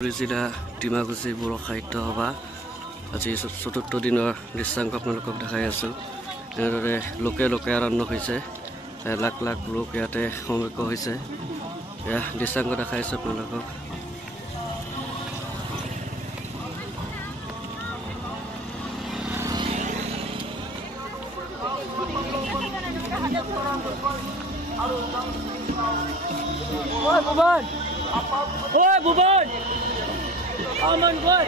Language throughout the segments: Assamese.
জিলা ডিমাকুচি বড়ো সাহিত্য সভা আজি চতুৰ্থ দিনৰ দৃশ্যাংক আপোনালোকক দেখাই আছোঁ। এনেদৰে লোকে লোকে আৰম্ভ হৈছে, লাখ লাখ লোক ইয়াতে সমবেত হৈছে। এয়া দৃশ্যাংক দেখাইছোঁ আপোনালোকক। Oi, Buban! Aman, boy!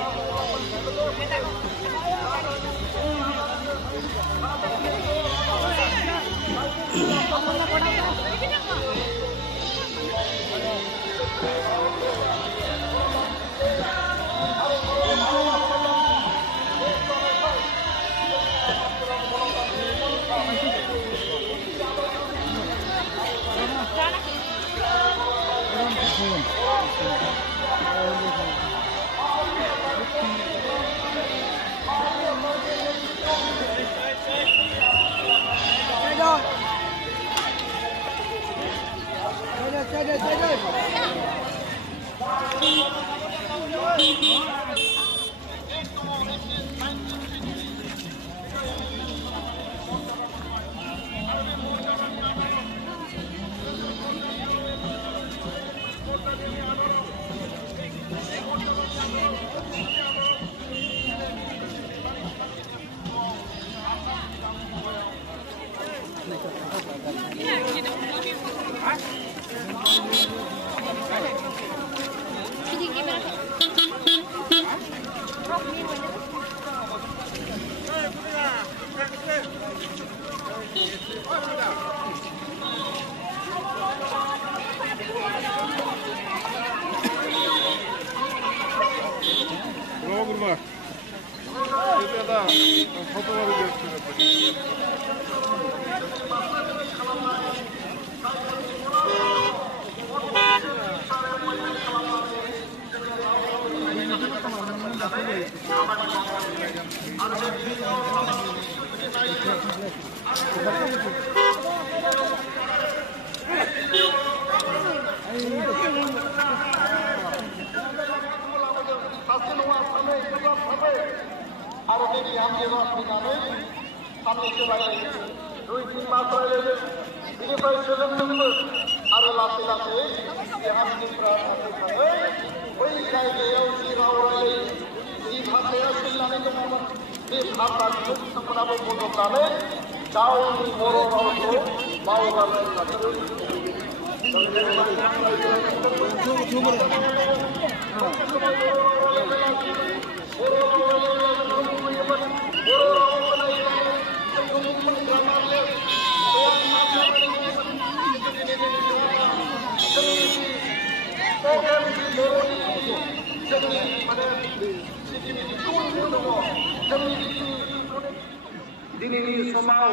दिनैनि समाव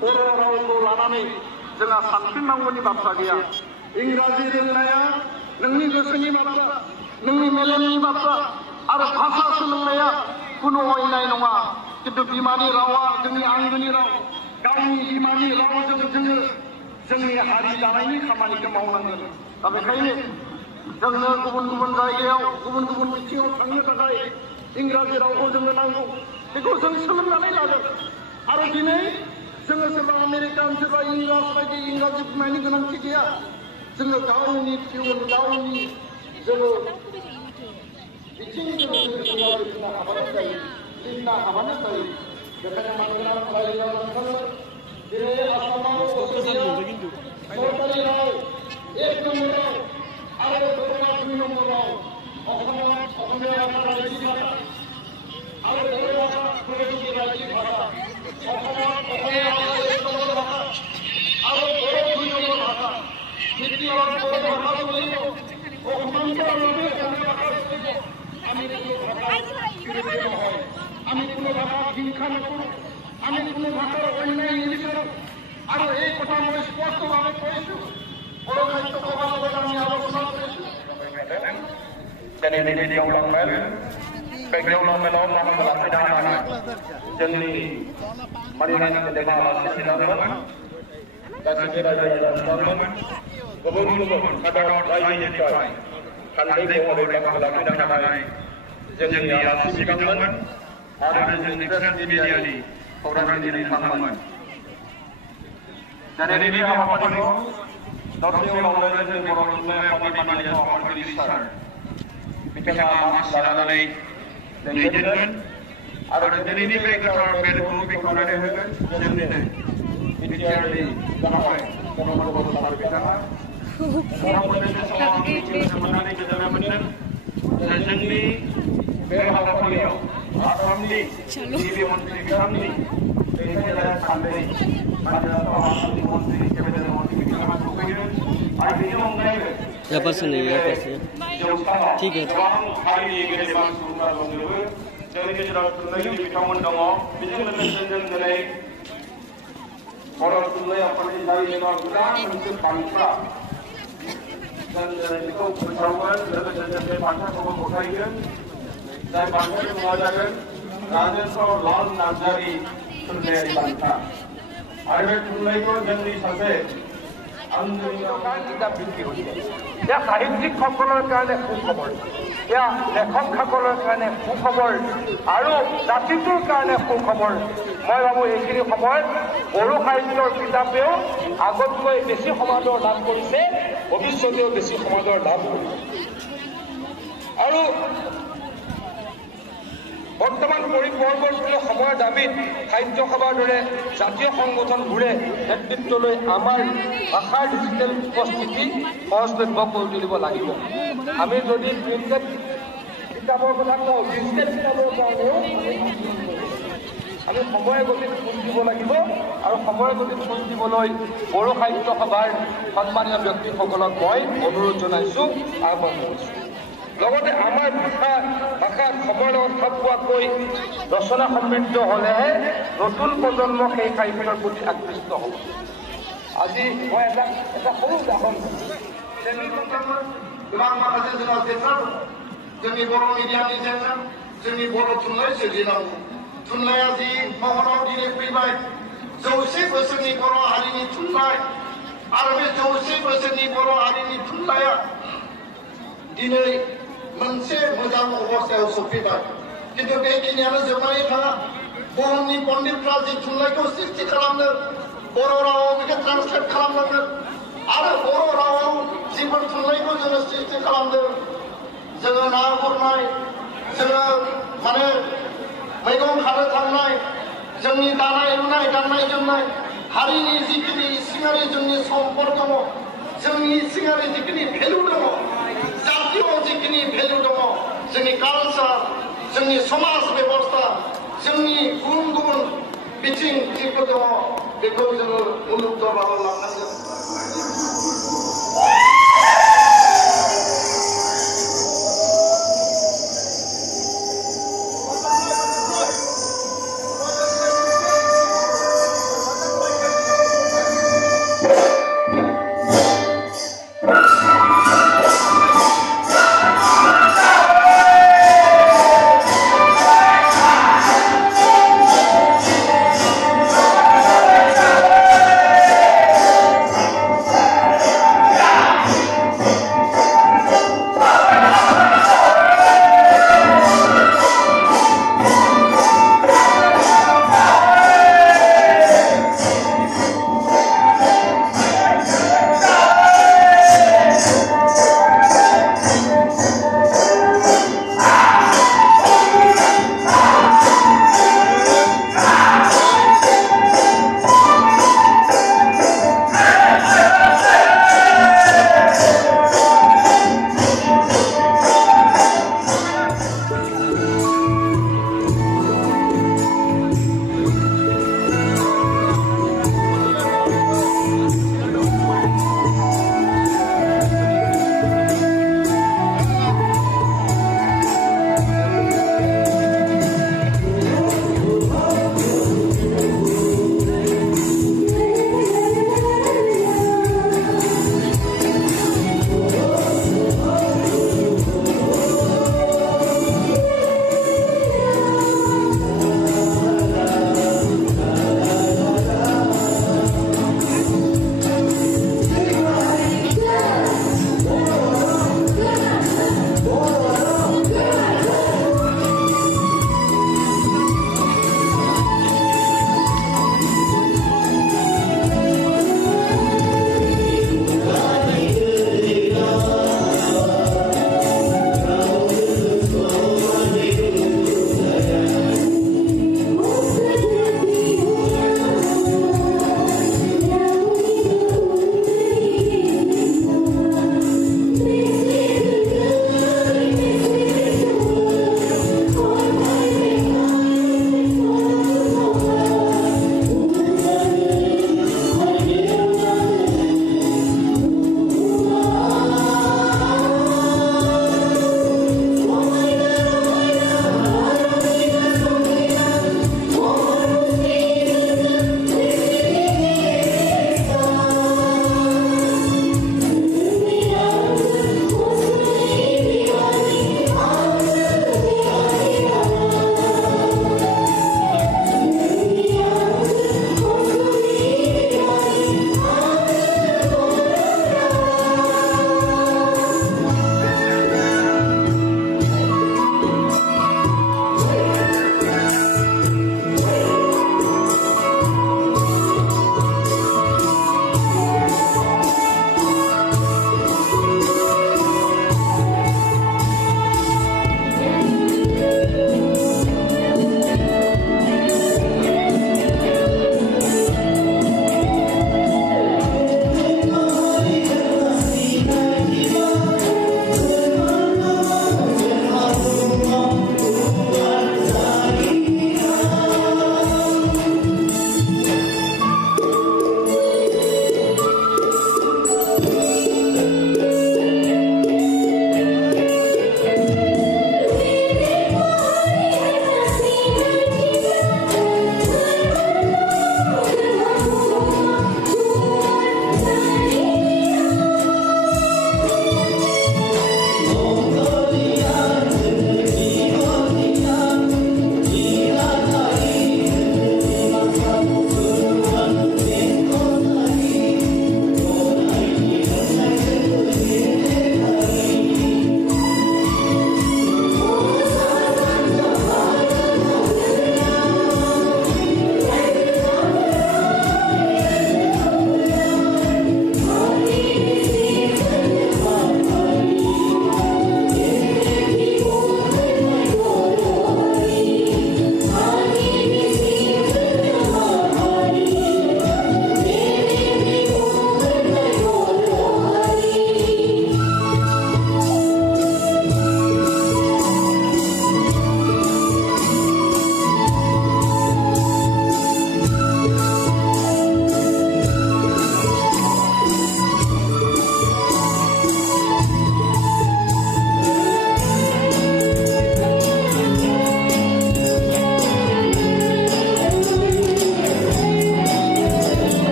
बर' रावखौ लानानै जोंहा सानस्रिनांगौनि बाथ्रा गैया। इंराजि रोंनाया नोंनि गोसोनि बाथ्रा, नोंनि मेलेमनि बाथ्रा आरो भाषा सोलोंनाया कुनु अयनाय नङा। किन्तु बिमानि रावा जोंनि आंगोनि राव, गावनि बिमानि रावजों जोङो जोंनि हारि दानायनि खामानिखौ मावनांगोन। दा बेखायनो जोंनो गुबुन गुबुन जायगायाव गुबुन गुबुन बिथिङाव थांनो थाखाय इंराजि रावखौ जोंनो नांगौ। बेखौ जों सोलोंनानै लागोन। आरो दिनै जोङो सोरबा आमेरिकान सोरबा इंराज बायदि इंराजि बुंनायनि गोनांथि गैया। जोङो गावनि टिउन गावनि जोङो बिथिंजों जोङो बुंनो हाबानो जायो, लिरनो हाबानो जायो। बेखायनो मानगोनां रायजो दिनै आसामाव सरकारि राव 1 नम्बराव आरो बर'आ 2 नम्बराव, असमिया रायजो भाषा आरो बर' भाषा फोरोंगिरि रायजो भाषा, असमिया भाषा 1 नम्बर भाषा आरो बर' 2 नम्बर भाषा। দ্বিতীয় बर' भाषा চলিব, অসমান্তৰালভাৱে অসমীয়া ভাষা চলিব। আমি কোনো ভাষা বিৰোধী নহয়, আমি কোনো ভাষা হিংসা নকৰোঁ, আমি কোনো ভাষাৰ অন্যায় নিবিচাৰোঁ। আৰু এই কথা মই স্পষ্টভাৱে কৈছোঁ। बर' সাহিত্য সভাৰ লগত আমি আলোচনা কৰিছোঁ। Background menaw mahalaga जोंनि मारिनानै देगा सिनामोन गासिबो रायजो राजाफोरमोन गुबुन गुबुन हादर रायजोनिफ्राय साननै महरै बाहागो लाफैनो जोंनि आलासि बिथांमोन आरो जोंनि प्रेस मिडियानि खौरांगिरि नोंथांमोन दिनैनि हाबाफारिखौ दसे उनावनो जोंनि बर' थुनलाइ आफादनि आफादगिरि सार बिथाङा मासि लानानै दैदेनगोन आरो दिनैनि बे गोथार मेलखौ बेखेवनानै होगोन जोंनिनो बिटिआरनि गाहाय कमलबर सार बिथाङा नोंथांमोननि बे समाव मोननानै गोजोननाय मोनदों जोंनि बे हाबाफारियाव आसामनि गिबि मन्त्रि बिथांनि दैथायहरनाय साननै मानसिफ्रा आसामनि मन्त्रि केबिनेट मन्त्रि बिथाङा सफैदों आरो बेनि अनगायैबो यहाँ पर से नहीं यहाँ पर से ठीक है गोबां हारिनि गेदेमा सुबुंफोरा दंजोबो जोंनि गेजेराव थुनलाइगिरि बिथांमोन दङ बेजों लोगोसे जों दिनै बर' थुनलाइ आफादनि जारिमिनाव गोदान मोनसे बान्था जों दिनै बेखौ फोसावगोन लोगोसे जों बे बान्थाखौबो गथायगोन जाय बान्थानि मुङा जागोन राजेन्द्र लाल नार्जारी थुनलाइयारि बान्था आरो बे थुनलाइखौ जोंनि सासे কিতাপ বিক্ৰী হৈছে এয়া সাহিত্যিকসকলৰ কাৰণে সুখবৰ এয়া লেখকসকলৰ কাৰণে সুখবৰ আৰু জাতিটোৰ কাৰণে সুখবৰ মই ভাবোঁ এইখিনি সময়ত বড়ো সাহিত্যৰ কিতাপেও আগতকৈ বেছি সমাদৰ লাভ কৰিছে ভৱিষ্যতেও বেছি সমাদৰ লাভ কৰিব আৰু বৰ্তমান পৰিৱৰ্তনীয় সময়ৰ দাবীত সাহিত্য সভাৰ দৰে জাতীয় সংগঠনবোৰে নেতৃত্বলৈ আমাৰ ভাষাৰ ডিজিটেল উপস্থিতি সহজলভ্য কৰি তুলিব লাগিব আমি যদি প্ৰিণ্টেড কিতাপৰ কথা কওঁ ডিজিটেল কিতাপৰ কাৰণেও আমি সময় গতিত খোজ দিব লাগিব আৰু সময় গতিত খোজ দিবলৈ বড়ো সাহিত্য সভাৰ সন্মানীয় ব্যক্তিসকলক মই অনুৰোধ জনাইছোঁ আহ্বান কৰিছোঁ লগতে আমাৰ ভাষাত সময়ৰ লগত খাপ খোৱাকৈ ৰচনা সমৃদ্ধ হ'লেহে নতুন প্ৰজন্ম সেই সাহিত্যৰ প্ৰতি আকৃষ্ট হ'ব আজি মই এটা সৰু উদাহৰণ गोबां माखासे जोंहा जेंना जोंनि बर' मिडियानि जेंना जोंनि बर' थुनलाइ सोरजिनांगौ थुनलाइया जि महराव दिनै फैबाय 100 बोसोरनि बर' हारिनि थुनलाइ आरो बे 100 बोसोरनि बर' हारिनि थुनलाइया दिनै मोनसे मोजां अबस्थायाव सफैबाय किन्तु बेखिनियानो जोबनानै थाङा बुहुमनि पण्डितफ्रा जि थुनलाइखौ सृष्टि खालामदों बर' रावाव बेखौ ट्रान्सलेट खालामनांगोन आरो बर' रावाव जिफोर थुनलाइखौ जोङो सृष्टि खालामदों जोङो ना गुरनाय जोङो माने मैगं खानो थांनाय जोंनि दानाय लुनाय गाननाय जोमनाय हारिनि जिखिनि इसिङारि जोंनि सम्पद दङ जोंनि इसिङारि जिखिनि भेलु दङ जातीय जिखिनि भेलु दङ जोंनि कालचार जोंनि समाज बेबस्था जोंनि गुबुन गुबुन बिथिं जिफोर दङ बेखौ जोङो मुलुग दरबाराव लांनांगोन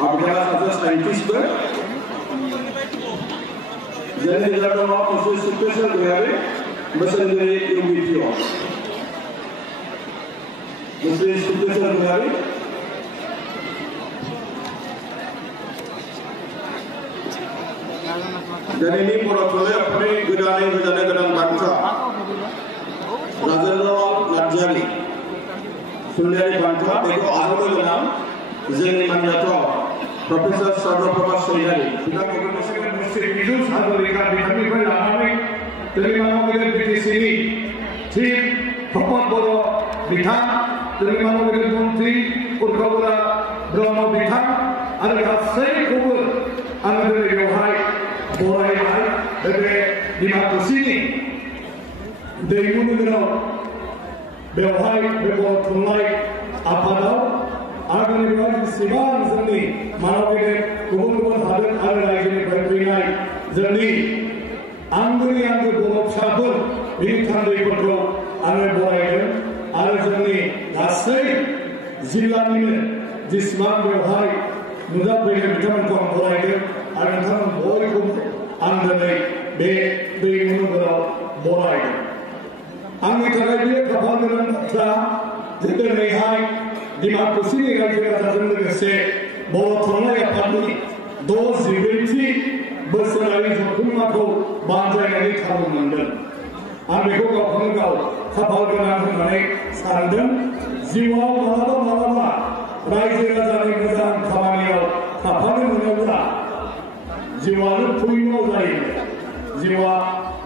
बिथाङा सासे साइन्टिस्टबो जोंनि गेजेराव दङ मोनसे स्पेसियेल गयारि बोसोरारि इउबिटिअ मोनसे स्पेसियेल गयारि दिनैनि बर' थुनलाइ आफादनि गोदान बान्था राजेन्द्र नार्जारि थुनलाइयारि बान्था बेखौ आजावनो गोनां जोंनि मानजाथाव प्रफेसर सर्वप्रकाश सैनारि बिथांखौ सागरिका बिथांनिफ्राय लानानै तेलेंगाना बिटिसिनि चिफ प्रमद बर' बिथां तेलेंगाना मन्त्रि उर्खावरा ब्रह्म बिथां आरो गासैखौबो आङो दिनै बेवहाय बरायबाय बे डिमाकुसिनि दैमु नोगोराव बेवहाय बे बर' थुनलाइ आफादाव आरो बेवहाय जेसेबां जोंनि मानव गेदेर गुबुन हादोर आरो रायजोनिफ्राय फैनाय जोंनि आंगोनि आंगो बर' फिसाफोर बिनि थान्दैफोरखौ आङो बरायदों आरो जोंनि गासै जिल्लानिनो जेसेबां बेवहाय नुजाफैदों बिथांमोनखौ आं बरायदों आरो नोंथांमोन बयखौबो आं दिनै बे दैमु नोगोराव बरायदों आंनि थाखाय बेयो खाफाल गोनां बाथ्रा जे दिनैहाय डिमाकुसिनि रायजो राजाजों लोगोसे बर' थुनलाइ आफादनि 64थि बोसोरारि जथुम्माखौ बानजायनायनि खाबु मोनदों आं बेखौ गावखौनो गाव खाफाल गोनां होननानै सानदों जिउआव मालाबा रायजो राजानि मोजां खामानियाव थाफानो मोनोब्ला जिउआनो पुण्य जायो जिउआ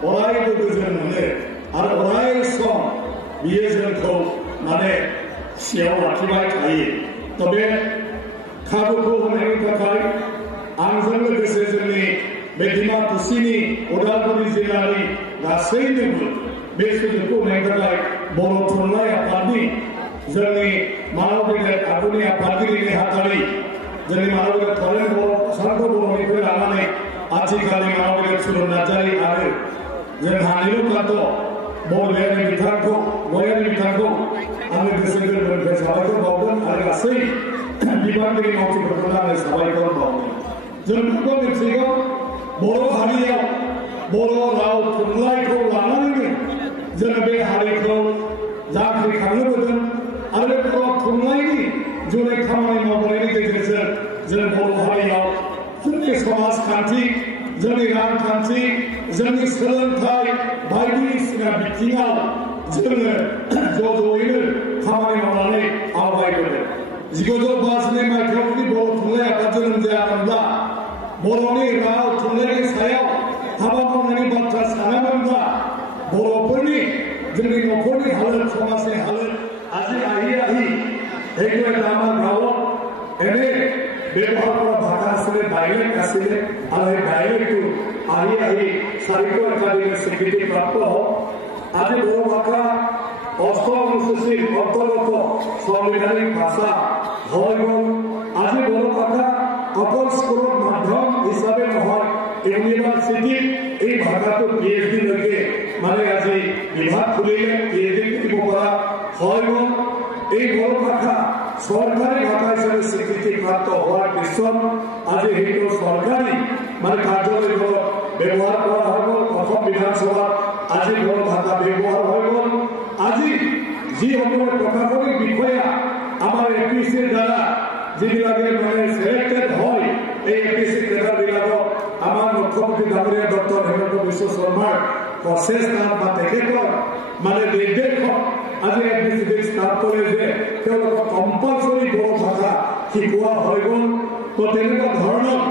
अरायबो गोजोन मोनो आरो अराय सम बियो जोंखौ माने सियाव लाखिबाय थायो थ' बे खाबुखौ होनायनि थाखाय आंजों लोगोसे जोंनि बे डिमाकुसिनि उदालगुरि जिल्लानि गासैनोबो बे सुजुगखौ होनायनि थाखाय बर' थुनलाइ आफादनि जोंनि मानव गेदेर आगुनि आफादगिरि नेहाथारि जोंनि मानव गेदेर फरेन बर' सान्त बर'निफ्राय लानानै आथिखालनि मानव गेदेर सुरन नार्जारि आरो जोंहा निलुकान्त बरगयारि बिथांखौ आङो गोसो गोरबोनिफ्राय साबायखर बावदों आरो गासै बिबानगिरि मावथिफोरखौनो आङो साबायखर बावदों जों बेखौ मिथिगौ बर' हारियाव बर' राव थुनलाइखौ लानानैनो जोङो बे हारिखौ जांख्रिखांहोबोदों आरो बर' थुनलाइनि जुनै खामानि मावबोनायनि गेजेरजों जों बर' हारियाव जोंनि समाजखान्थि जोंनि रांखान्थि जोंनि सोलोंथाइ बायदिसिना बिथिङाव जोङो ज'यैनो खामानि मावनानै आवगायबोदों 1952 मायथाइयाव जुदि बर' थुनलाइ आफाद जोनोम जायामोनब्ला बर'नि राव थुनलाइनि सायाव हाबा मावनायनि बाथ्रा सानामोनब्ला बर'फोरनि जोंनि न'खरनि हालोद समाजनि हालोद আজি আহি এইটো এটা আমাৰ গাঁৱত এনে ব্যৱহাৰ কৰা ভাষা আছিলে ডাইলেক্ট আছিলে আৰু এই ডাইলেক্টটো আহি 400 একাডেমিৰ স্বীকৃতি প্ৰাপ্ত হ'ল আজি বড়ো ভাষা অষ্টম অনুসূচীৰ অন্তৰ্গত সাংবিধানিক ভাষা হৈ গ'ল আজি বড়ো ভাষা অকল স্কুলত মাধ্যম হিচাপে নহয় ইউনিভাৰ্চিটিত এই ভাষাটো PhD লৈকে মানে আজি বিভাগ খুলিলে PhD দিব পৰা হৈ গ'ল এই বড়ো ভাষা সরকারি ভাষা হিসেবে স্বীকৃতি প্রাপ্ত হওয়ার পিছত আজি সেইটো সরকারি মানে কার্যালয়গুলো ব্যবহার করা হৈ গ'ল অসম বিধানসভাত আজি বড়ো ভাষা ব্যবহার হৈ গ'ল আজি যিসকলে প্রশাসনিক বিষয়া আমার APCৰ দ্বাৰা যিবিলাকে মানে সিলেক্টেড হয় এই APC কেডাৰবিলাকক আমাৰ মুখ্যমন্ত্ৰী ডাঙৰীয়া ডক্টৰ হেমন্ত বিশ্ব শৰ্মাৰ প্ৰচেষ্টাত বা তেখেতৰ মানে নিৰ্দেশত আজি APC ষ্টাৰ্ট কৰে যে তেওঁলোকক কম্পালসৰি বড়ো ভাষা শিকোৱা হৈ গ'ল তো তেনেকুৱা ধৰণৰ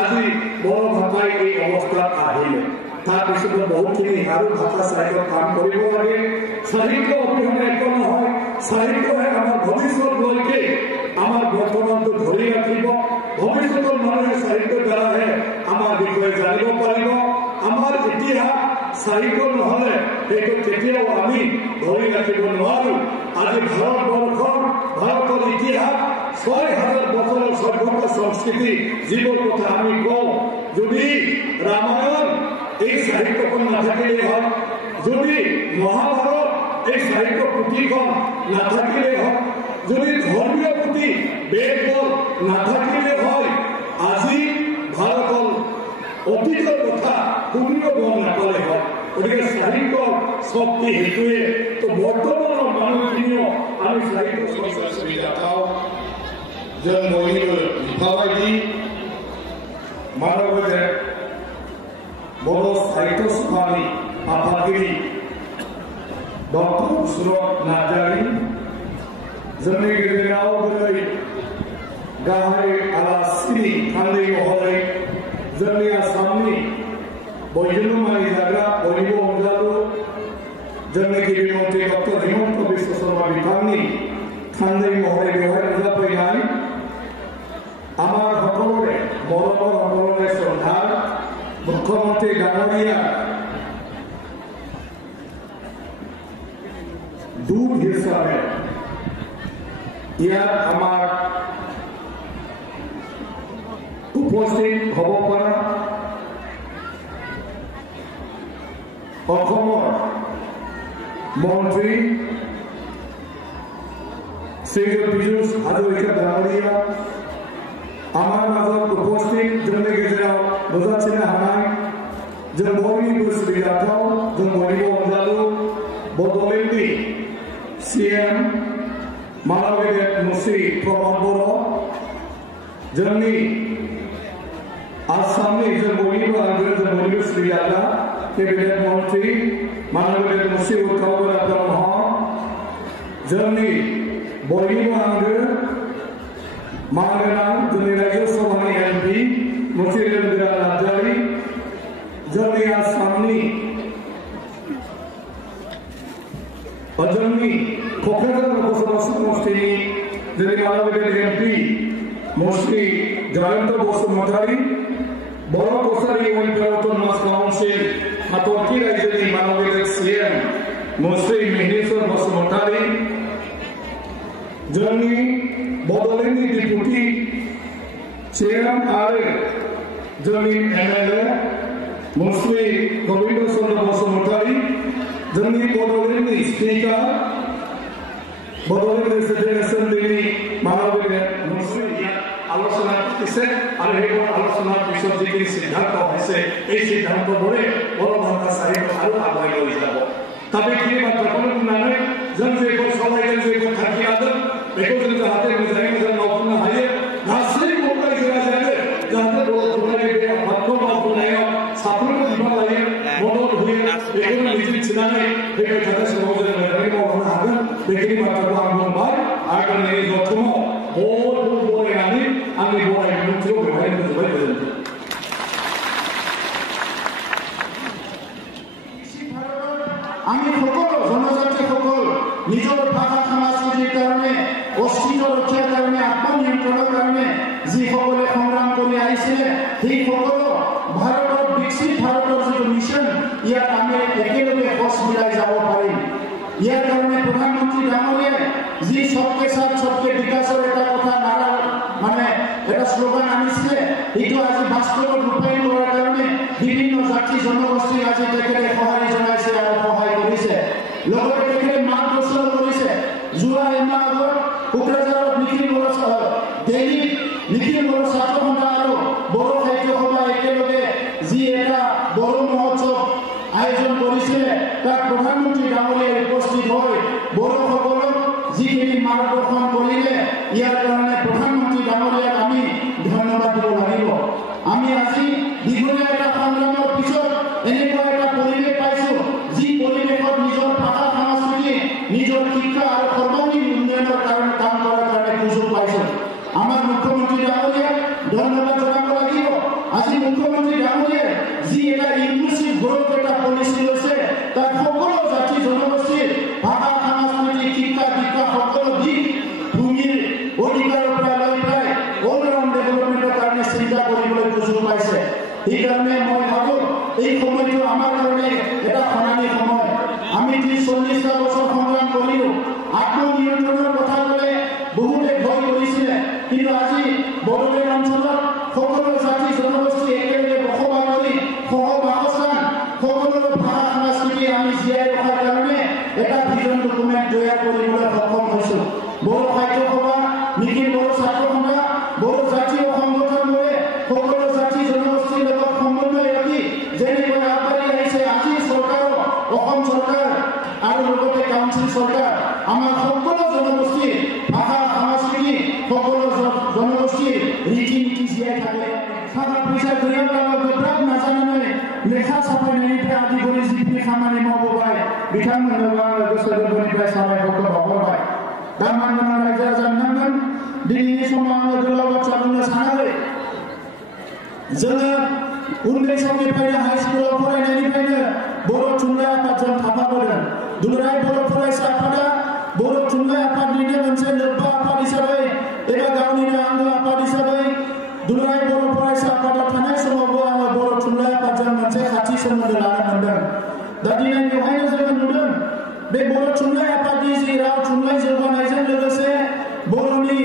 আজি বড়ো ভাষাই এই অৱস্থাত আহিলে তাৰপিছত বহুতখিনি আৰু ভাষা সাহিত্যত কাম কৰিব লাগে সাহিত্য অবিহনে একো নহয় সাহিত্যহে আমাৰ ভৱিষ্যতলৈকে আমাৰ বৰ্তমানটো ধৰি ৰাখিব ভৱিষ্যতৰ মানুহে সাহিত্যৰ দ্বাৰাহে আমাৰ বিষয়ে জানিব পাৰিব আমাৰ ইতিহাস সাহিত্য নহ'লে সেইটো কেতিয়াও আমি ধৰি ৰাখিব নোৱাৰো আজি ভাৰতৰ ইতিহাস 6000 বছৰৰ সভ্যতা সংস্কৃতি যিবোৰ কথা আমি কওঁ যদি ৰামায়ণ এই সাহিত্যখন নাথাকিলে হয় যদি মহাভাৰত এই সাহিত্য পুথিখন নাথাকিলে হয় যদি ধৰ্মীয় পুথি বেদবোৰ নাথাকিলে হয় কোনেও গম নাপালে হয় গতিকে সাহিত্য শক্তি হেতুৱে তো বৰ্তমানৰ মানুহখিনিও আমি সাহিত্য চৰ্চাৰ সুবিধা পাওঁ যেন মই ভাবাই মানৱ যে বড় সাহিত্য সভানি আফাদগিরি ডক্টর সুরত নার্জারি जोंनि गेजेराव दिनै गाहाय आलासिनि थान्दै महरै जोंनि आसामनि बयजोंबो मानिजाग्रा बयनिबो अनजालु जोंनि गिबि मन्त्रि डक्टर हिमन्त बिश्व शर्मा बिथांनि थान्दै महरै बेवहाय नुजाफैनाय आमार সকলোৰে মৰমৰ সকলোৰে শ্ৰদ্ধাৰ মুখ্যমন্ত্ৰী ডাঙৰীয়া दूध हिसाबे ইয়াত আমাৰ উপস্থিত হ'ব পৰা অসমৰ মন্ত্ৰী শ্ৰীযুত পীযুষ হাজৰিকা ডাঙৰীয়া আমাৰ মাজত উপস্থিত जोंनि गेजेराव नुजाथिनो हानाय जों बयनिबो सिबिजाथाव जों बयनिबो अनजालु बड'लेण्डनि CM मानवेद मुस्रि प्रमद बर' जोंनि आसामनि जों बयनिबो आंगो जों बयनिबो सिबिजाग्रा केबिनेट मन्त्रि मानवेद मुस्रि उद्धव ब्रह्म जोंनि बयनिबो आंगो मानगोनां जोंनि रायजो सभानि MP मुस्रि रेंगोरा नार्जारि जोंनि आसामनि जोंनि क'क्राझार लोकसभा समष्टिनि जोंनि मानवेद MP मुस्रि जयन्त बसुमतारी बर' कसारि वेलफेयार अट'नमास काउन्सिल हाथरखि रायजोनि मानवेद CM मुस्रि मिहिरेश्वर बसुमतारी जोंनि बड'लेण्डनि डिपुटि CM आरो जोंनि MLA मुस्रि गोविन्द चन्द्र बसुमतारी जोंनि बड'लेण्डनि स्पिकार बड'लेण्ड प्रेसिडेन्ट एसेम्बलिनि मानवेद मुस्रि आलोचना কৰিছে আৰু এইবোৰ আলোচনাৰ পিছত যিখিনি সিদ্ধান্ত হৈছে এই সিদ্ধান্তবোৰে बर' भाषा साहित्य আৰু আগুৱাই লৈ যাব दा बेखिनि बाथ्राखौनो बुंनानै जों जेखौ सावरायदों जेखौ थांखि लादों बेखौ जों जाहाथे मोजाङै मोजां मावफुंनो हायो गासै बर' रायजो राजायानो जाहाथे बर' थुनलाइनि बे आफादखौ मावफुंनायाव साफ्रोमबो बिबान लायो मदद होयो बेखौनो मिजिंथिनानै फैबाय थानाय समाव जों मोजाङै मावलांनो हागोन बेखिनि बाथ्राखौ आं बुंबाय आरो दिनैनि जथुमाव बयबो बरायनानै आंनि बराय बिबुंथिखौ बेवहाय फोजोबबाय गोजोन्थों আমি সকল জনজাতিসকল নিজৰ ভাষা সংস্কৃতিৰ কাৰণে অস্তিত্ব ৰক্ষাৰ কাৰণে আত্মনিয়ন্ত্ৰণৰ কাৰণে যিসকলে সংগ্ৰাম কৰি আহিছিলে সেই সকলো ভাৰতৰ বিকশিত ভাৰতৰ যিটো মিছন ইয়াত আমি একেলগে খোজ মিলাই যাব পাৰিম ইয়াৰ কাৰণে প্ৰধানমন্ত্ৰী ডাঙৰীয়াই যি সবকে সাথ সবকে বিকাশৰ এটা কথা নাৰা মানে এটা শ্লোগান আনিছিলে এইটো আজি বাস্তৱত ৰূপায়ণ কৰাৰ কাৰণে বিভিন্ন জাতি জনগোষ্ঠী আজি তেখেতে সহায় জনাইছে আৰু সহায় কৰিছে লগতে তেখেতে মাৰ্গদৰ্শন কৰিছে যোৱা এমাহ আগত কোকৰাঝাৰত নিখিল বড়ো দিল্লীত নিখিল বড়ো ছাত্ৰ সন্থা আৰু বড়ো সাহিত্য সভা একেলগে যি এটা বড়ো মহোৎসৱ আয়োজন কৰিছিলে তাত প্ৰধানমন্ত্ৰী ডাঙৰীয়াই উপস্থিত হৈ বড়োসকলক যিখিনি মাৰ্গদৰ্শন কৰিলে ইয়াৰ কাৰণে প্ৰধানমন্ত্ৰী ডাঙৰীয়াক আমি ধন্যবাদ দিব লাগিব আমি আজি দীঘলীয়া এটা সংগ্ৰামৰ পিছত এনেকুৱা এটা পৰিৱেশ পাইছো যি পৰিৱেশত নিজৰ ভাষা সংস্কৃতি নিজৰ শিক্ষা আৰু সৰ্বাংগীন উন্নয়নৰ কাৰণে কাম কৰাৰ কাৰণে সুযোগ পাইছো আমাৰ মুখ্যমন্ত্ৰী ডাঙৰীয়াক ধন্যবাদ জনাব লাগিব আজি মুখ্যমন্ত্ৰী ডাঙৰীয়াই যি এটা ইনক্লুচিভ গ্ৰোথ এটা পলিচি লৈছে তাত সকলো জাতি জনগোষ্ঠীৰ ভাষা সংস্কৃতি শিক্ষা দীক্ষা সকলো দিশ ভূমিৰ অধিকাৰৰ পৰা লৈ প্ৰায় অলৰাউণ্ড ডেভেলপমেণ্টৰ কাৰণে চিন্তা কৰিবলৈ সুযোগ পাইছে সেইকাৰণে মই ভাবোঁ এই সময়টো আমাৰ কাৰণে এটা সোণালী সময় আমি 40টা বছৰ সংগ্ৰাম কৰিলোঁ আত্মনিয়ন্ত্ৰণৰ কথা ক'লে বহুতে ভয় কৰিছিলে কিন্তু আজি বড়োলেণ্ড অঞ্চলত সকলো জাতি জনগোষ্ঠী একেলগে বসবাস কৰি সহবাসস্থান সকলো ভাষা সংস্কৃতি আমি জীয়াই ৰখাৰ কাৰণে এটা ভিজন ডকুমেণ্ট তৈয়াৰ কৰিবলৈ সক্ষম হৈছোঁ বড়ো সাহিত্য সভা নিখিল বড়ো ছাত্ৰ সন্থা বড়ো জাতীয় সংগঠনবোৰে সকলো জাতি জনগোষ্ঠীৰ লগত সমন্বয় ৰাখি যেনেকৈ থাকে টাকা পয়সা গরিবলাও গোब्राब नाजानानै लेखा साफायनायनिफ्राय आदि करि जिखिनि खामानि मावबोबाय बिथांमोननोबो आङो गोसो गोरबोनिफ्राय साबायखरखौ बावहरबाय दा मानगोनां रायजो राजा नोंथांमोन दिनैनि समाव आङो गोलाव बाथ्रा बुंनो सानाखै जोङो उन्दै समनिफ्रायनो हाइ स्कुलाव फरायनायनिफ्रायनो बर' थुनलाइ आफादजों थाफाबोदों दुलाराय बर' फरायसा आफादा बर' थुनलाइ आफादनिनो मोनसे लोब्बा आफाद हिसाबै एबा गावनिनो आंगो आफाद हिसाबै दुलाराय बर' फरायसा आफादाव थानाय समावबो आङो बर' थुनलाइ आफादजों मोनसे खाथि सोमोन्दो लानो मोनदों दा दिनै बेवहायनो जोङो नुदों बे बर' थुनलाइ आफादनि जि राव थुनलाइ जौगानायजों लोगोसे बर'नि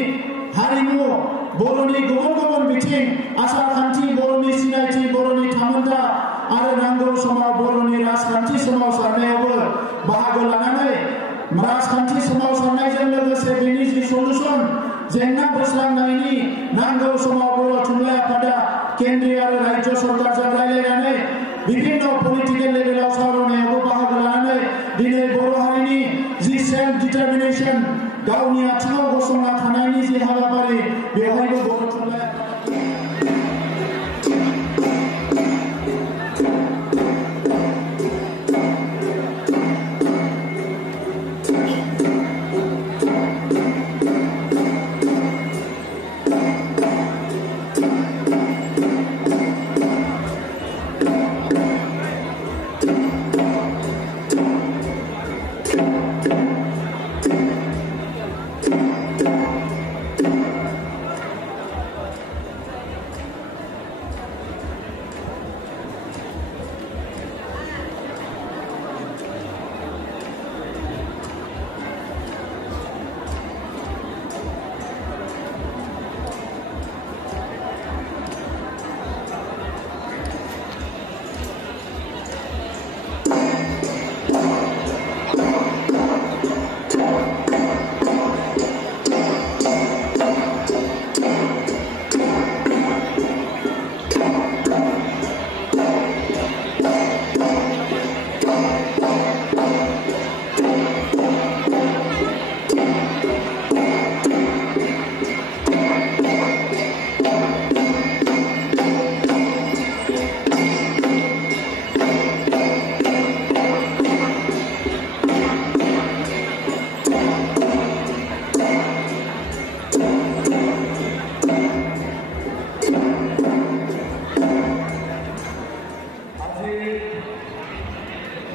हारिमु बर'नि गुबुन गुबुन बिथिं आसार खान्थि बर'नि सिनायथि बर'नि थामोनथा आरो नांगौ समाव बर'नि राजखान्थि सोमावसारनायावबो बाहागो लानानै राजखान्थि सोमावसारनायजों लोगोसे बेनि जि सलुसन जेंना बोस्रांनायनि नांगौ समाव बर' थुनलाइ आफादा केन्द्रीय आरो राज्य सरकारजों रायज्लायनानै विभिन्न पलिटिकेल लेभेलाव सावरायनायावबो बाहागो लानानै दिनै बर' हारिनि जि सेल्फ डिटारमिनेसन गावनि आथिङाव गसंना थानायनि जि हाबाफारि बेवहायबो बर' थुनलाइ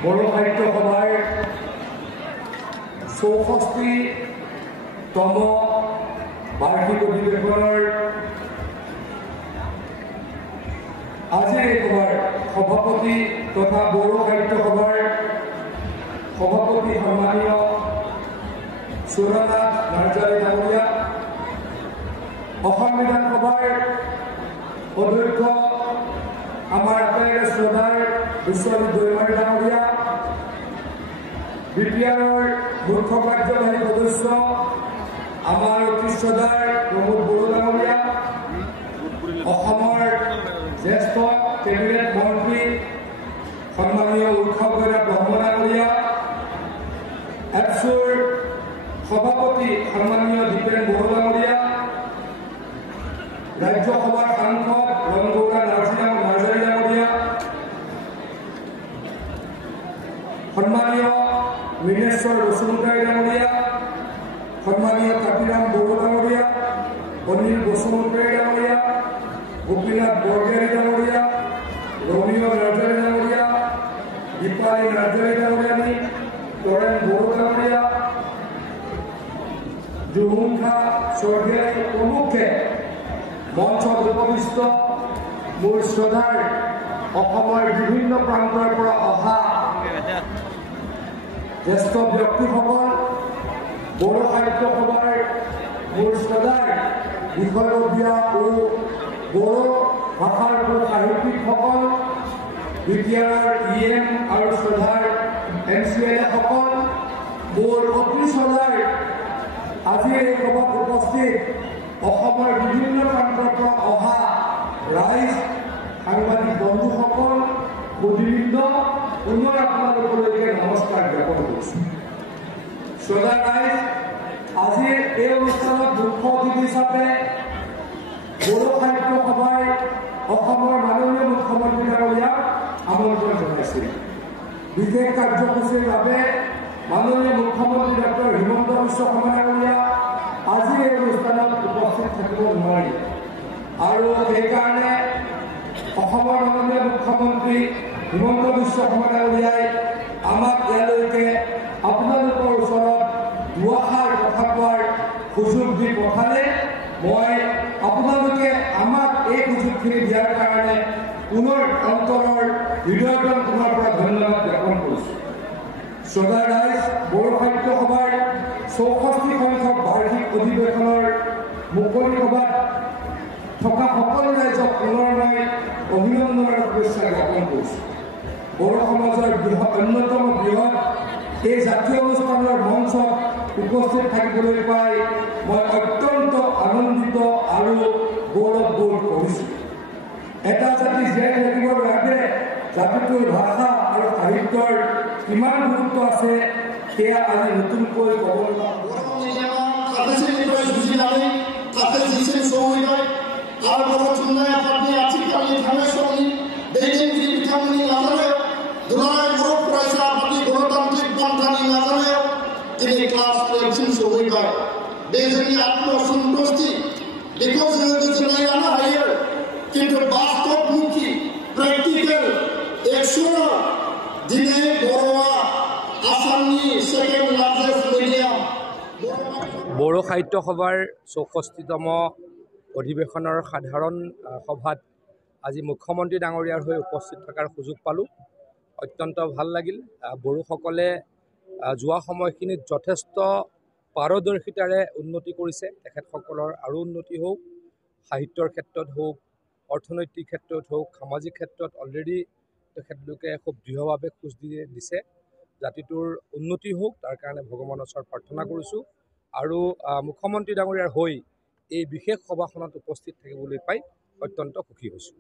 বড়ো সাহিত্য সভাৰ 64তম বাৰ্ষিক অধিৱেশনৰ আজিৰ সভাৰ সভাপতি তথা বড়ো সাহিত্য সভাৰ সভাপতি সন্মানীয় সুৰনাথ নাৰ্জাৰী ডাঙৰীয়া অসম বিধানসভাৰ অধ্যক্ষ আমাৰ আটাইৰে শ্ৰদ্ধাৰ বিশ্বজিৎ দৈমাৰী ডাঙৰীয়া বিপিআৰৰ মুখ্য কাৰ্যবাহী সদস্য আমাৰ অতি শ্ৰদ্ধাৰ প্ৰমোদ বড়ো ডাঙৰীয়া অসমৰ জ্যেষ্ঠ কেবিনেট মন্ত্ৰী সন্মানীয় উৎসৱ ব্ৰহ্ম ডাঙৰীয়া এপছুৰ সভাপতি সন্মানীয় দীপেন বড়ো ডাঙৰীয়া ৰাজ্যসভাৰ সাংসদ ৰণগৌৰা নাৰ্জাৰী ডাঙৰীয়া সন্মানীয় মিনেশ্বৰ বসুমতাৰী ডাঙৰীয়া সন্মানীয় কাতিৰাম বড়ো ডাঙৰীয়া অনিল বসুমতাৰী ডাঙৰীয়া গোপীনাথ বৰগোহাঞি ডাঙৰীয়া ৰমিয় নাৰ্জাৰী ডাঙৰীয়া দীপালী নাৰ্জাৰী ডাঙৰীয়ানী তৰেণ বড়ো ডাঙৰীয়া জুহুংখা স্বৰ্গীয়ানী প্ৰমুখে মঞ্চত উপবিষ্ট মোৰ শ্ৰদ্ধাৰ অসমৰ বিভিন্ন প্ৰান্তৰ পৰা অহা জ্যেষ্ঠ ব্যক্তিসকল বড়ো সাহিত্য সভাৰ মোৰ শ্ৰদ্ধাৰ বিষয়ববীয়া ও বড়ো ভাষাৰ সাহিত্যিকসকল বিপিআৰৰ ইএম আৰু শ্ৰদ্ধাৰ NCLসকল মোৰ অতি শ্ৰদ্ধাৰ আজিৰ এই সভাত উপস্থিত অসমৰ বিভিন্ন প্ৰান্তৰ পৰা অহা ৰাইজ সাংবাদিক বন্ধুসকল সুধীবৃন্দ পুনৰ আপোনালোকলৈকে নমস্কাৰ জ্ঞাপন কৰিছোঁ শ্ৰদ্ধা ৰাইজ আজিৰ এই অনুষ্ঠানত মুখ্য অতিথি হিচাপে বড়ো সাহিত্য সভাৰ বিশেষ কাৰ্যসূচীৰ বাবে মাননীয় মুখ্যমন্ত্ৰী ডক্টৰ হিমন্ত বিশ্ব শৰ্মা ডাঙৰীয়া আজি এই অনুষ্ঠানত উপস্থিত থাকিব নোৱাৰি আৰু সেইকাৰণে অসমৰ মাননীয় মুখ্যমন্ত্ৰী হিমন্ত বিশ্ব শৰ্মা ডাঙৰীয়াই আমাক ইয়ালৈকে আপোনালোকৰ ওচৰত দুআষাৰ কথা কোৱাৰ সুযোগ দি পঠালে মই আপোনালোকে আমাক এই সুযোগখিনি দিয়াৰ কাৰণে পুনৰ অন্তৰৰ হৃদয়ৰ পুনৰ পৰা ধন্যবাদ জ্ঞাপন কৰিছোঁ। শ্ৰদ্ধাৰ ৰাইজ, বড়ো সাহিত্য সভাৰ 64 সংখ্যক বাৰ্ষিক অধিৱেশনৰ মুকলি সভাত থকা সকলো ৰাইজক পুনৰ মই অভিনন্দনৰ শুভেচ্ছা জ্ঞাপন কৰিছোঁ। বড়ো সমাজৰ অন্যতম বৃহৎ এই জাতীয় অনুষ্ঠানৰ মঞ্চত উপস্থিত থাকিবলৈ পাই মই অত্যন্ত আনন্দিত আৰু গৌৰৱবোধ কৰিছোঁ। এটা জাতি জীয়াই থাকিবৰ বাবে জাতিটোৰ ভাষা আৰু সাহিত্যৰ কিমান গুৰুত্ব আছে সেয়া আজি নতুনকৈ ক'বলৈ তিনি ক্লাস 12 সহযোগিতা বেজনি আত্মসন্তুষ্টি দেখো যে আনা হায়ার কিন্তু বাস্তবমুখী প্র্যাকটিক্যাল অ্যাকশন দিনে বড়োয়া আসামনি সেকেন্ড লার্জেস্ট মিডিয়াম বড়ো সাহিত্য সভাৰ 64তম অধিৱেশনৰ সাধাৰণ সভাত আজি মুখ্যমন্ত্ৰী ডাঙৰীয়াৰ হৈ উপস্থিত থকাৰ সুযোগ পালোঁ। অত্যন্ত ভাল লাগিল। বড়োসকলে যোৱা সময়খিনিত যথেষ্ট পাৰদৰ্শিতাৰে উন্নতি কৰিছে। তেখেতসকলৰ আৰু উন্নতি হওক, সাহিত্যৰ ক্ষেত্ৰত হওক, অৰ্থনৈতিক ক্ষেত্ৰত হওক, সামাজিক ক্ষেত্ৰত অলৰেডি তেখেতলোকে খুব দৃঢ়ভাৱে খোজ দিছে। জাতিটোৰ উন্নতি হওক, তাৰ কাৰণে ভগৱানৰ ওচৰত প্ৰাৰ্থনা কৰিছোঁ আৰু মুখ্যমন্ত্ৰী ডাঙৰীয়াৰ হৈ এই বিশেষ সভাখনত উপস্থিত থাকিবলৈ পাই অত্যন্ত সুখী হৈছোঁ।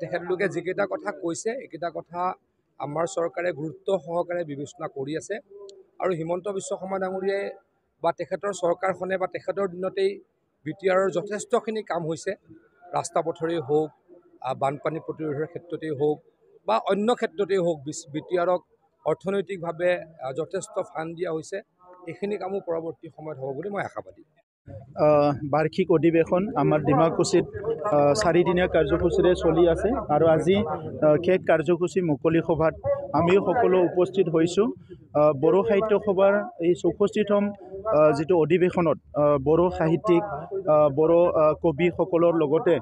তেখেতলোকে যিকেইটা কথা কৈছে এইকেইটা কথা আমাৰ চৰকাৰে গুৰুত্ব সহকাৰে বিবেচনা কৰি আছে আৰু হিমন্ত বিশ্ব শৰ্মা ডাঙৰীয়াই বা তেখেতৰ চৰকাৰখনে বা তেখেতৰ দিনতেই BTRৰ যথেষ্টখিনি কাম হৈছে। ৰাস্তা পথৰেই হওক, বানপানী প্ৰতিৰোধৰ ক্ষেত্ৰতেই হওক বা অন্য ক্ষেত্ৰতেই হওক, BTRক অৰ্থনৈতিকভাৱে যথেষ্ট ফাণ্ড দিয়া হৈছে। এইখিনি কামো পৰৱৰ্তী সময়ত হ'ব বুলি মই আশাবাদী। বাৰ্ষিক অধিৱেশন আমাৰ ডিমাকুছিত 4দিনীয়া কাৰ্যসূচীৰে চলি আছে আৰু আজি শেষ কাৰ্যসূচী মুকলি সভাত আমিও সকলো উপস্থিত হৈছোঁ। বড়ো সাহিত্য সভাৰ এই 64তম যিটো অধিৱেশনত বড়ো সাহিত্যিক, বড়ো কবিসকলৰ লগতে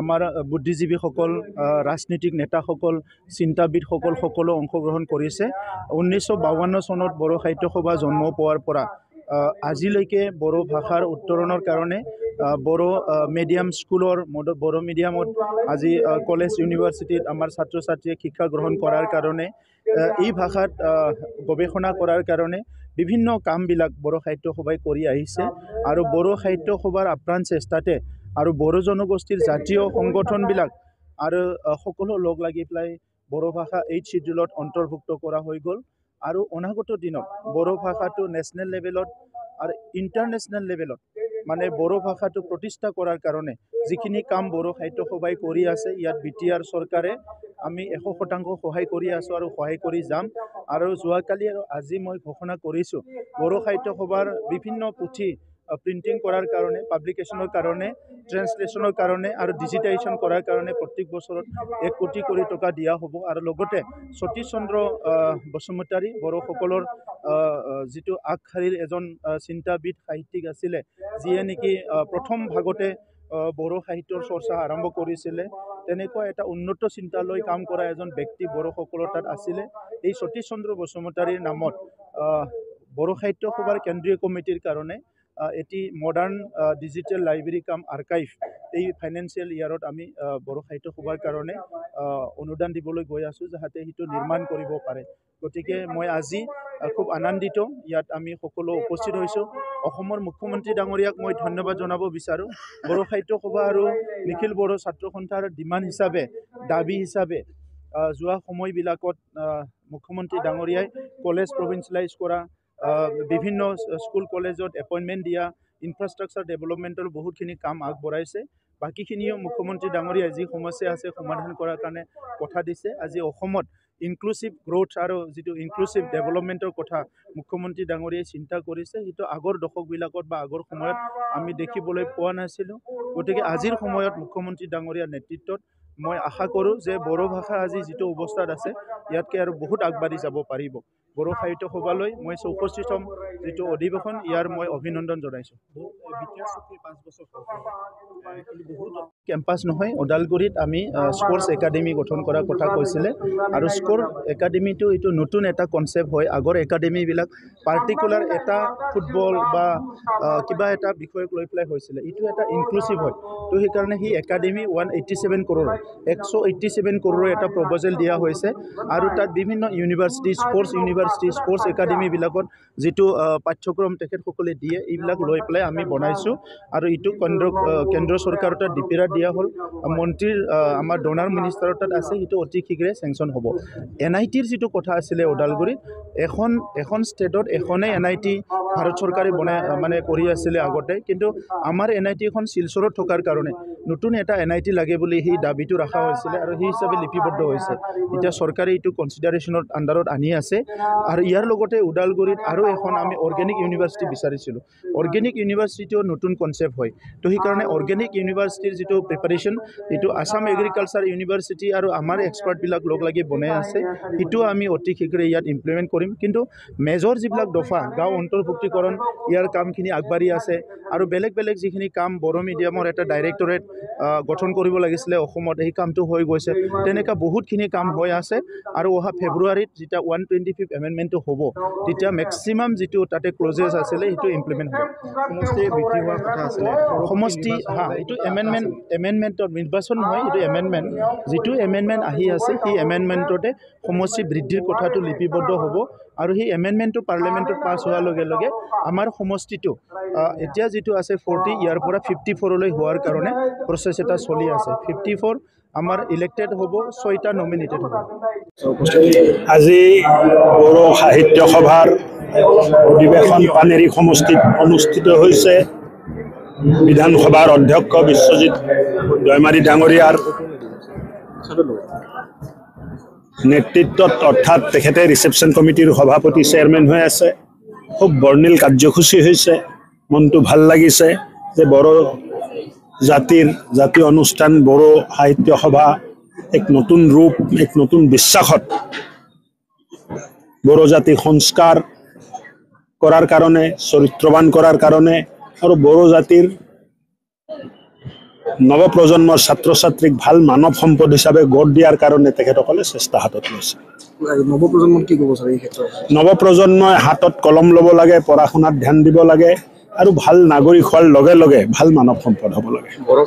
আমাৰ বুদ্ধিজীৱীসকল, ৰাজনীতিক নেতাসকল, চিন্তাবিদসকল সকলো অংশগ্ৰহণ কৰিছে। 1952 চনত বড়ো সাহিত্য সভা জন্ম পোৱাৰ পৰা আজিলৈকে বড়ো ভাষাৰ উত্তৰণৰ কাৰণে বড়ো মিডিয়াম স্কুলৰ বড়ো মিডিয়ামত আজি কলেজ ইউনিভাৰ্চিটিত আমাৰ ছাত্ৰ ছাত্ৰীয়ে শিক্ষা গ্ৰহণ কৰাৰ কাৰণে এই ভাষাত গৱেষণা কৰাৰ কাৰণে বিভিন্ন কামবিলাক বড়ো সাহিত্য সভাই কৰি আহিছে আৰু বড়ো সাহিত্য সভাৰ আপ্ৰাণ চেষ্টাতে আৰু বড়ো জনগোষ্ঠীৰ জাতীয় সংগঠনবিলাক আৰু সকলো লগ লাগি পেলাই বড়ো ভাষা 8 শিডিউলত অন্তৰ্ভুক্ত কৰা হৈ গ'ল আৰু অনাগত দিনত বড়ো ভাষাটো নেশ্যনেল লেভেলত আৰু ইণ্টাৰনেশ্যনেল লেভেলত মানে বড়ো ভাষাটো প্ৰতিষ্ঠা কৰাৰ কাৰণে যিখিনি কাম বড়ো সাহিত্য সভাই কৰি আছে ইয়াত BTR চৰকাৰে আমি 100% সহায় কৰি আছোঁ আৰু সহায় কৰি যাম। আৰু যোৱাকালি আৰু আজি মই ঘোষণা কৰিছোঁ বড়ো সাহিত্য সভাৰ বিভিন্ন পুথি প্ৰিণ্টিং কৰাৰ কাৰণে, পাব্লিকেশ্যনৰ কাৰণে, ট্ৰেন্সলেশ্যনৰ কাৰণে আৰু ডিজিটাইজেশ্যন কৰাৰ কাৰণে প্ৰত্যেক বছৰত 1 কোটি কৰি টকা দিয়া হ'ব। আৰু লগতে সতীশ চন্দ্ৰ বসুমতাৰী বড়োসকলৰ যিটো আগশাৰীৰ এজন চিন্তাবিদ সাহিত্যিক আছিলে, যিয়ে নেকি প্ৰথম ভাগতে বড়ো সাহিত্যৰ চৰ্চা আৰম্ভ কৰিছিলে, তেনেকুৱা এটা উন্নত চিন্তালৈ কাম কৰা এজন ব্যক্তি বড়োসকলৰ তাত আছিলে। এই সতীশ চন্দ্ৰ বসুমতাৰীৰ নামত বড়ো সাহিত্য সভাৰ কেন্দ্ৰীয় কমিটিৰ কাৰণে এটি মডাৰ্ণ ডিজিটেল লাইব্ৰেৰী কাম আৰ্কাইভ এই ফাইনেন্সিয়েল ইয়াৰত আমি বড়ো সাহিত্য সভাৰ কাৰণে অনুদান দিবলৈ গৈ আছোঁ যাতে সেইটো নিৰ্মাণ কৰিব পাৰে। গতিকে মই আজি খুব আনন্দিত ইয়াত আমি সকলো উপস্থিত হৈছোঁ। অসমৰ মুখ্যমন্ত্ৰী ডাঙৰীয়াক মই ধন্যবাদ জনাব বিচাৰোঁ। বড়ো সাহিত্য সভা আৰু নিখিল বড়ো ছাত্ৰ সন্থাৰ ডিমাণ্ড হিচাপে, দাবী হিচাপে যোৱা সময়বিলাকত মুখ্যমন্ত্ৰী ডাঙৰীয়াই কলেজ প্ৰভিন্সিয়েলাইজ কৰা, বিভিন্ন স্কুল কলেজত এপইণ্টমেণ্ট দিয়া, ইনফ্ৰাষ্ট্ৰাকচাৰ ডেভেলপমেণ্টৰ বহুতখিনি কাম আগবঢ়াইছে। বাকীখিনিও মুখ্যমন্ত্ৰী ডাঙৰীয়াই যি সমস্যা আছে সমাধান কৰাৰ কাৰণে কথা দিছে। আজি অসমত ইনক্লুচিভ গ্ৰোথ আৰু যিটো ইনক্লুচিভ ডেভেলপমেণ্টৰ কথা মুখ্যমন্ত্ৰী ডাঙৰীয়াই চিন্তা কৰিছে, সেইটো আগৰ দশকবিলাকত বা আগৰ সময়ত আমি দেখিবলৈ পোৱা নাছিলোঁ। গতিকে আজিৰ সময়ত মুখ্যমন্ত্ৰী ডাঙৰীয়াৰ নেতৃত্বত মই আশা কৰোঁ যে বড়ো ভাষা আজি যিটো অৱস্থাত আছে ইয়াতকৈ আৰু বহুত আগবাঢ়ি যাব পাৰিব। বড়ো সাহিত্য সভালৈ মই 64তম যিটো অধিৱেশন ইয়াৰ মই অভিনন্দন জনাইছোঁ। কেম্পাছ নহয়, ওদালগুৰিত আমি স্পৰ্টছ একাডেমি গঠন কৰাৰ কথা কৈছিলে আৰু স্পৰ্টছ একাডেমিটো এইটো নতুন এটা কনচেপ্ট হয়। আগৰ একাডেমিবিলাক পাৰ্টিকুলাৰ এটা ফুটবল বা কিবা এটা বিষয়ক লৈ পেলাই হৈছিলে, এইটো এটা ইনক্লুচিভ হয়। তো সেইকাৰণে সেই একাডেমি 187 কৰোৰ 187 কৰোৰৰ এটা প্ৰপ'জেল দিয়া হৈছে আৰু তাত বিভিন্ন ইউনিভাৰ্চিটি, স্পৰ্টছ একাডেমিবিলাকত যিটো পাঠ্যক্ৰম তেখেতসকলে দিয়ে এইবিলাক লৈ পেলাই আমি বনাইছোঁ আৰু এইটো কেন্দ্ৰ চৰকাৰৰ তাত ডিপিআৰ দিয়া হ'ল। মন্ত্ৰীৰ আমাৰ ডনাৰ মিনিষ্টাৰৰ তাত আছে, সেইটো অতি শীঘ্ৰে চেংচন হ'ব। NITৰ যিটো কথা আছিলে ওদালগুৰিত, এখন ষ্টেটত এখনেই NIT ভাৰত চৰকাৰে মানে কৰি আছিলে আগতে, কিন্তু আমাৰ NIT এখন শিলচৰত থকাৰ কাৰণে নতুন এটা NIT লাগে বুলি সেই দাবীটো ৰখা হৈছিলে আৰু সেই হিচাপে লিপিবদ্ধ হৈছে। এতিয়া চৰকাৰে এইটো কনচিডাৰেশ্যনৰ আণ্ডাৰত আনি আছে আৰু ইয়াৰ লগতে ওদালগুৰিত আৰু এখন আমি অৰ্গেনিক ইউনিভাৰ্চিটি বিচাৰিছিলোঁ। অৰ্গেনিক ইউনিভাৰ্চিটিও নতুন কনচেপ্ট হয়। তো সেইকাৰণে অৰ্গেনিক ইউনিভাৰ্চিটিৰ যিটো প্ৰিপাৰেশ্যন, এইটো আছাম এগ্ৰিকালচাৰ ইউনিভাৰ্চিটি আৰু আমাৰ এক্সপাৰ্টবিলাক লগ লাগি বনাই আছে, সেইটো আমি অতি শীঘ্ৰে ইয়াত ইমপ্লিমেণ্ট কৰিম। কিন্তু মেজৰ যিবিলাক দফা গাঁও অন্তৰ্ভুক্তিকৰণ, ইয়াৰ কামখিনি আগবাঢ়ি আছে আৰু বেলেগ যিখিনি কাম বড়ো মিডিয়ামৰ এটা ডাইৰেক্টৰেট গঠন কৰিব লাগিছিলে অসমত, এই কামটো হৈ গৈছে। তেনেকুৱা বহুতখিনি কাম হৈ আছে আৰু অহা ফেব্ৰুৱাৰীত যেতিয়া 125th এমেণ্ডমেণ্টটো হ'ব, তেতিয়া মেক্সিমাম যিটো তাতে ক্লজেছ আছিলে সেইটো ইমপ্লিমেণ্ট হ'ব। সমষ্টি বৃদ্ধি হোৱাৰ কথা আছিলে, সমষ্টি এইটো এমেণ্ডমেণ্টৰ নিৰ্বাচন নহয়, এইটো এমেণ্ডমেণ্ট। যিটো এমেণ্ডমেণ্ট আহি আছে সেই এমেণ্ডমেণ্টতে সমষ্টি বৃদ্ধিৰ কথাটো লিপিবদ্ধ হ'ব আৰু সেই এমেণ্ডমেণ্টটো পাৰ্লিয়ামেণ্টত পাছ হোৱাৰ লগে লগে আমাৰ সমষ্টিটো এতিয়া যিটো আছে 40, ইয়াৰ পৰা 54লৈ হোৱাৰ কাৰণে প্ৰচেছ এটা চলি আছে। 54 আমাৰ ইলেক্টেড হ'ব, 6টা নমিনেটেড হ'ব। আজি বড়ো সাহিত্য সভাৰ অধিৱেশন পানেৰী সমষ্টিত অনুষ্ঠিত হৈছে। বিধানসভাৰ অধ্যক্ষ বিশ্বজিৎ দৈমাৰী ডাঙৰীয়াৰ নেতৃত্বত, অৰ্থাৎ তেখেতে ৰিচেপশ্যন কমিটিৰ সভাপতি চেয়াৰমেন হৈ আছে। খুব বৰ্ণিল কাৰ্যসূচী হৈছে, মনটো ভাল লাগিছে যে বড়ো জাতীয় অনুষ্ঠান বড়ো সাহিত্য সভা এক নতুন ৰূপ, এক নতুন বিশ্বাসত বড়ো জাতিক সংস্কাৰ কৰাৰ কাৰণে, চৰিত্ৰৱান কৰাৰ কাৰণে আৰু বড়ো জাতিৰ নৱপ্ৰজন্মৰ ছাত্ৰ ছাত্ৰীক ভাল মানৱ সম্পদ হিচাপে গঢ় দিয়াৰ কাৰণে তেখেতসকলে চেষ্টা হাতত লৈছে। নৱপ্ৰজন্মক কি ক'ব ছাৰ এই ক্ষেত্ৰত? নৱপ্ৰজন্মই হাতত কলম ল'ব লাগে, পঢ়া শুনাত ধ্যান দিব লাগে আৰু ভাল নাগৰিক হোৱাৰ লগে লগে ভাল মানৱ সম্পদ হ'ব লাগে।